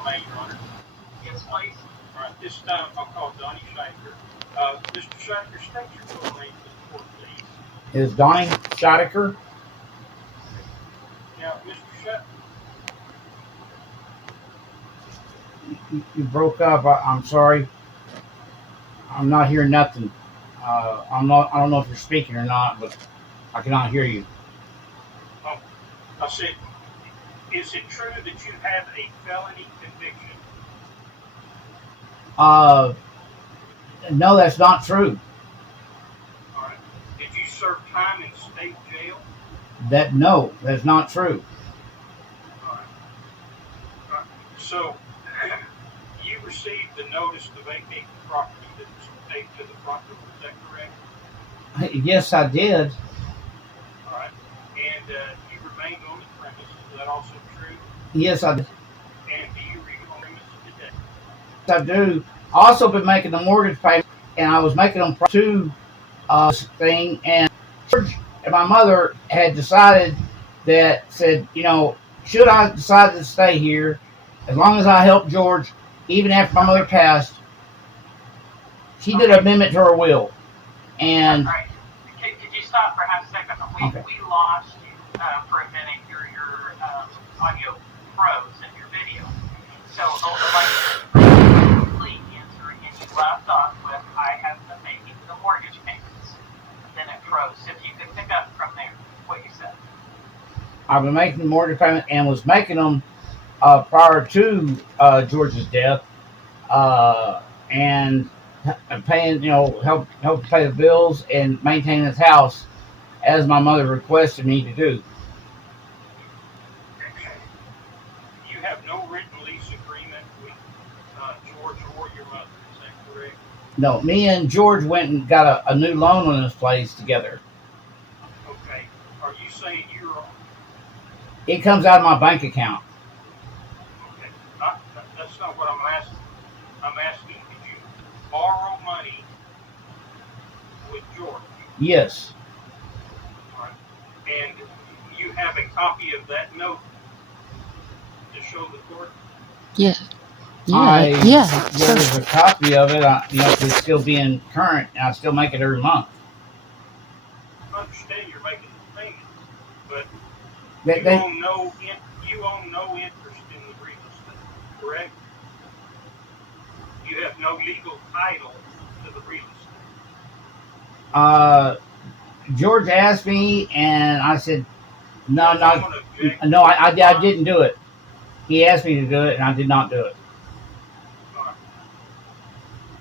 your name, Your Honor? Yes, please. All right, this time I'll call Donnie Scheidegger. Mr. Scheidegger, state your full name to the court, please. Is Donnie Scheidegger? Now, Mr. Scheidegger. You broke up. I'm sorry. I'm not hearing nothing. I don't know if you're speaking or not, but I cannot hear you. Oh, I said, is it true that you have a felony conviction? No, that's not true. All right. Did you serve time in state jail? No, that's not true. All right. All right. So, you received the notice to vacate the property that was taped to the front door, is that correct? Yes, I did. All right. And you remained on the premise, is that also true? Yes, I did. And do you read on premise today? I do. I also been making the mortgage payment, and I was making them to thing, and George and my mother had decided said, should I decide to stay here, as long as I help George, even after my mother passed, she did an amendment to her will. And all right. Could you stop for half a second? We lost you for a minute. Your audio froze in your video. So like complete answer, and you left off with, I have been making the mortgage payments. Then it froze. If you could pick up from there, what you said. I've been making the mortgage payment and was making them prior to George's death, and paying, help pay the bills and maintain his house as my mother requested me to do. You have no written lease agreement with George or your mother, is that correct? No, me and George went and got a new loan on this place together. Okay. Are you saying It comes out of my bank account. Okay. That's not what I'm asking. I'm asking, did you borrow money with George? Yes. All right. And you have a copy of that note to show the court? Yeah. Yeah. There's a copy of it. It's still being current, and I still make it every month. I understand you're making the payment, but you own no interest in the real estate, correct? You have no legal title to the real estate. George asked me, and I said, no, I didn't do it. He asked me to do it, and I did not do it. All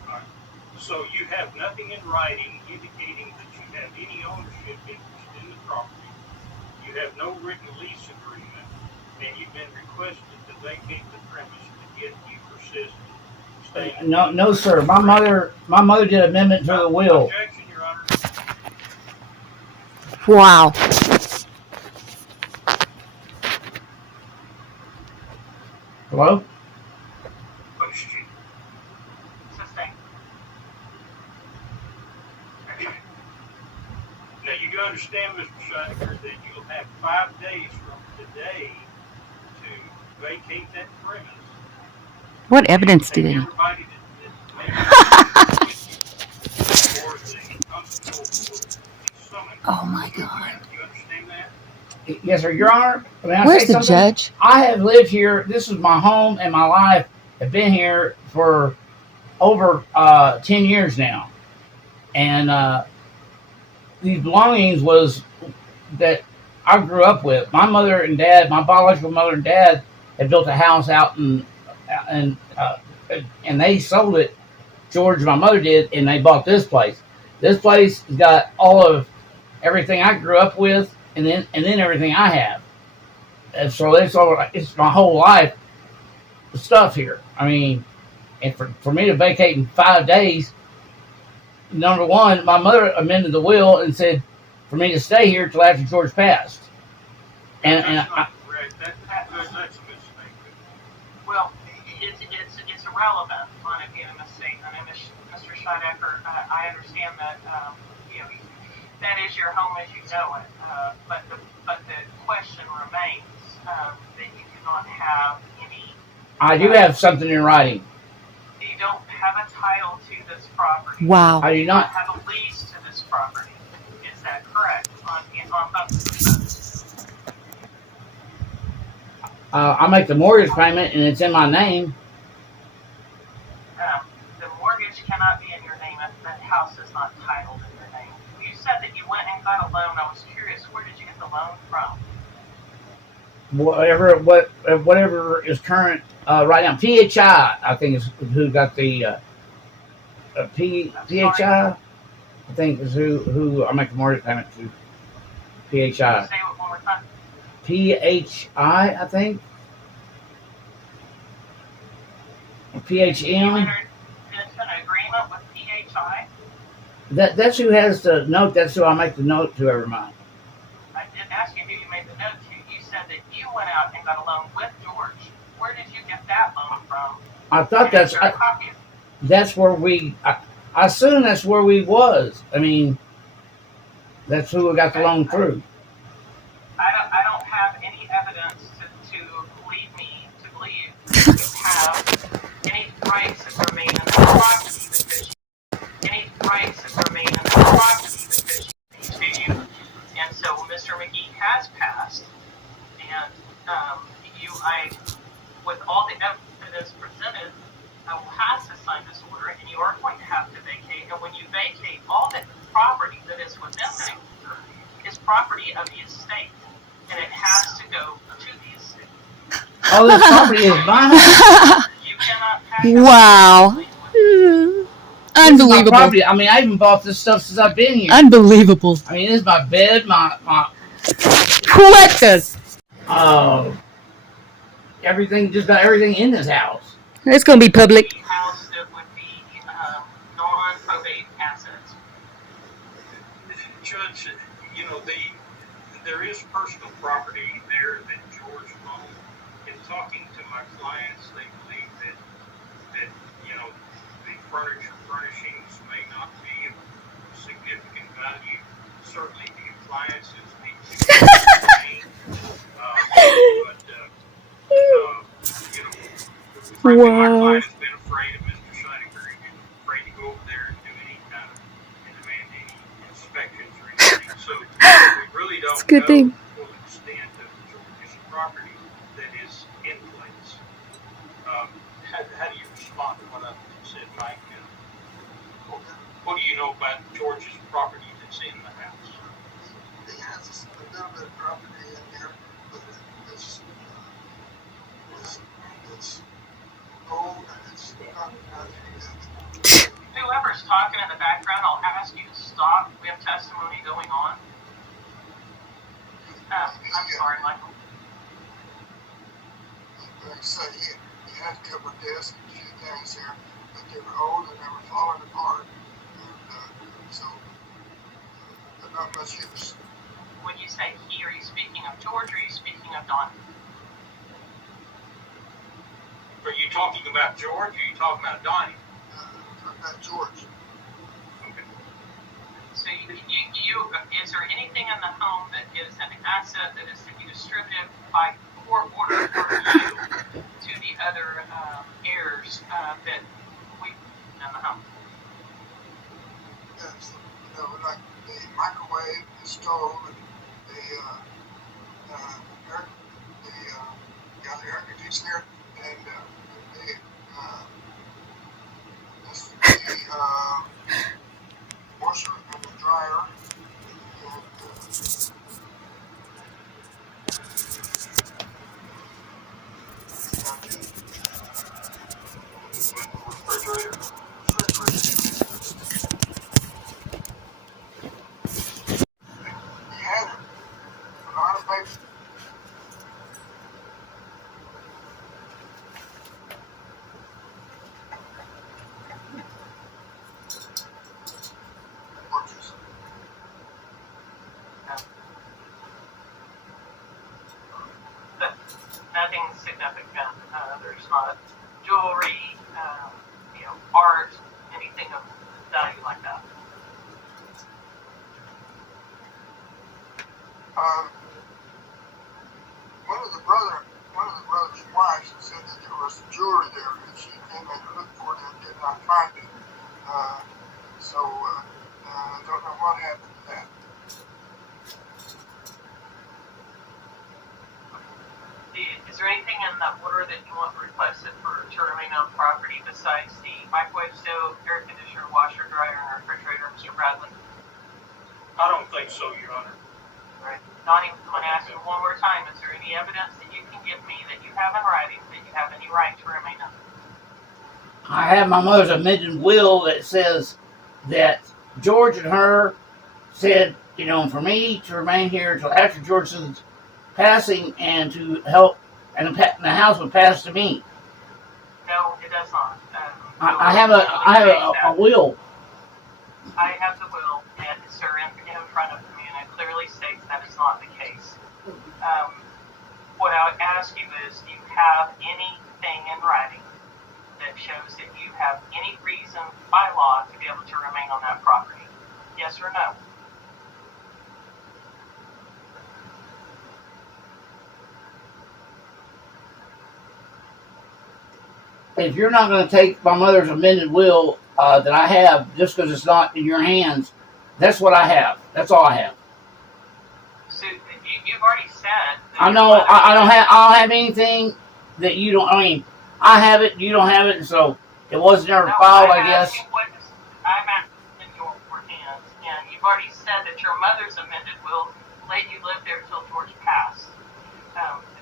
right. So you have nothing in writing indicating that you have any ownership interest in the property. You have no written lease agreement, and you've been requested to vacate the premise to get you persistent. No, sir. My mother did amendment to the will. Objection, Your Honor. Wow. Hello? Question. Sustained. Now, you do understand, Mr. Scheidegger, that you'll have 5 days from today to vacate that premise. What evidence did he? Everybody Oh my God. You understand that? Yes, sir. Your Honor. Where's the judge? I have lived here. This is my home and my life. I've been here for over 10 years now. And these belongings was that I grew up with. My mother and dad, my biological mother and dad, had built a house out and they sold it. George and my mother did, and they bought this place. This place has got all of everything I grew up with, and then everything I have. And so it's my whole life, the stuff here. I mean, and for me to vacate in 5 days, number one, my mother amended the will and said for me to stay here till after George passed. That's not correct. That's a mistake. Well, it's irrelevant on it being a mistake. I mean, Mr. Scheidegger, I understand that that is your home as you know it, but the question remains that you do not have any I do have something in writing. You don't have a title to this property. Wow. I do You don't not. have a lease to this property. Is that correct? On both sides? I make the mortgage payment and it's in my name. The mortgage cannot be in your name if the house is not titled in your name. You said that you went and got a loan. I was curious, where did you get the loan from? Whatever is current right now. PHI, I think, is who got the PHI. I think is who I make the mortgage payment to. PHI. Say it one more time. PHI, I think. Or You PHM. entered into an agreement with PHI? That's who has the note. That's who I make the note to every month. I didn't ask you who you made the note to. You said that you went out and got a loan with George. Where did you get that loan from? I thought And is there a copy of it? that's where we. I assume that's where we was. I mean, that's who we got the loan through. I don't have any evidence to lead me to believe that you have any rights that remain in the property because any rights that remain in the property because to you. And so Mr. Megee has passed, and with all the evidence presented, I will have to sign this order, and you are going to have to vacate. And when you vacate, all the property that is within that order is property of the estate, and it has to go to the estate. All this property is mine. You cannot pack Wow. Unbelievable. Property. I mean, I even bought this stuff since I've been here. Unbelievable. I mean, this is my bed, my What the? Everything. Just about everything in this house. It's gonna be public. The house that would be non-probate assets. Judge, there is personal property there that George owned. In talking to my clients, they believe that the furnishings may not be of significant value. Certainly, the appliances need to be maintained. Frankly, my client has been afraid of Mr. Scheiniger and afraid to go over there and do any kind of demand any inspections or anything. So we really don't It's a good thing. know the full extent of George's property that is in place. How do you respond to what I said, Mike? What do you know about George's property that's in the house? He has a little bit of property in there, but it's old and it's not good. Whoever's talking in the background, I'll ask you to stop. We have testimony going on. I'm sorry, Michael. Like I say, he had a couple of desks and a few things there, but they were old and they were falling apart. And so they're not much use. When you say he, are you speaking of George or are you speaking of Don? Are you talking about George or are you talking about Donnie? About George. Okay. So is there anything in the home that is an asset that is to be distributed by court order for you to the other heirs that we in the home? Yes, like the microwave, the stove, and the air conditioner, and the washer and the dryer. Refrigerator. He had a lot of paper. Nothing significant. There's not jewelry, art, anything of value like that. One of the brothers wife. She said that there was jewelry there, and she came in and looked for it and did not find it. I don't know what happened to that. Is there anything in that order that you want requested for to remain on property besides the microwave stove, air conditioner, washer, dryer, and refrigerator, Mr. Bradley? I don't think so, Your Honor. All right. Donnie, I'm going to ask you one more time. Is there any evidence that you can give me that you have in writing that you have any right to remain on? I have my mother's amended will that says that George and her said, for me to remain here until after George's passing and to help, and the house would pass to me. No, it does not. I have a will. I have the will, and sir, in front of me, and it clearly states that is not the case. What I would ask you is, do you have anything in writing that shows that you have any reason by law to be able to remain on that property? Yes or no? If you're not going to take my mother's amended will that I have just because it's not in your hands, that's what I have. That's all I have. So you've already said. I know I don't have anything that you don't. I mean, I have it. You don't have it, and so it wasn't ever filed. I guess. I'm asking in your hands, and you've already said that your mother's amended will let you live there till George passed.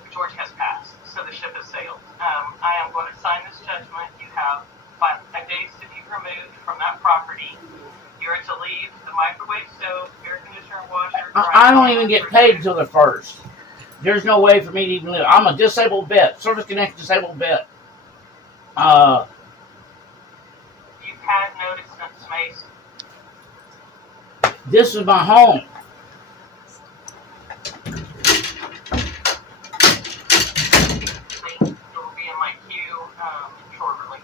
George has passed, so the ship has sailed. I am going to sign this judgment. You have 5 days to be removed from that property. You're to leave the microwave stove, air conditioner, washer. I don't even get paid until the 1st. There's no way for me to even live. I'm a disabled vet, service-connected disabled vet. You've had notice since May. This is my home. You'll be in my queue shortly.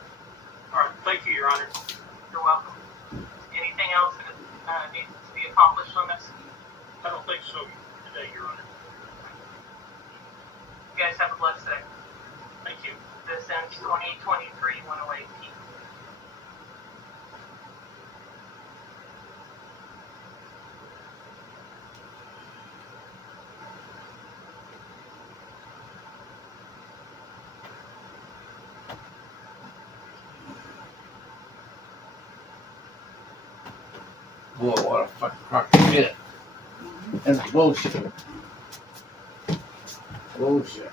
All right, thank you, Your Honor. You're welcome. Anything else that needs to be accomplished on this? I don't think so today, Your Honor. You guys have a blessed day. Thank you. This ends 2023-108 P. Boy, what a fucking crock of shit. That's bullshit. Bullshit.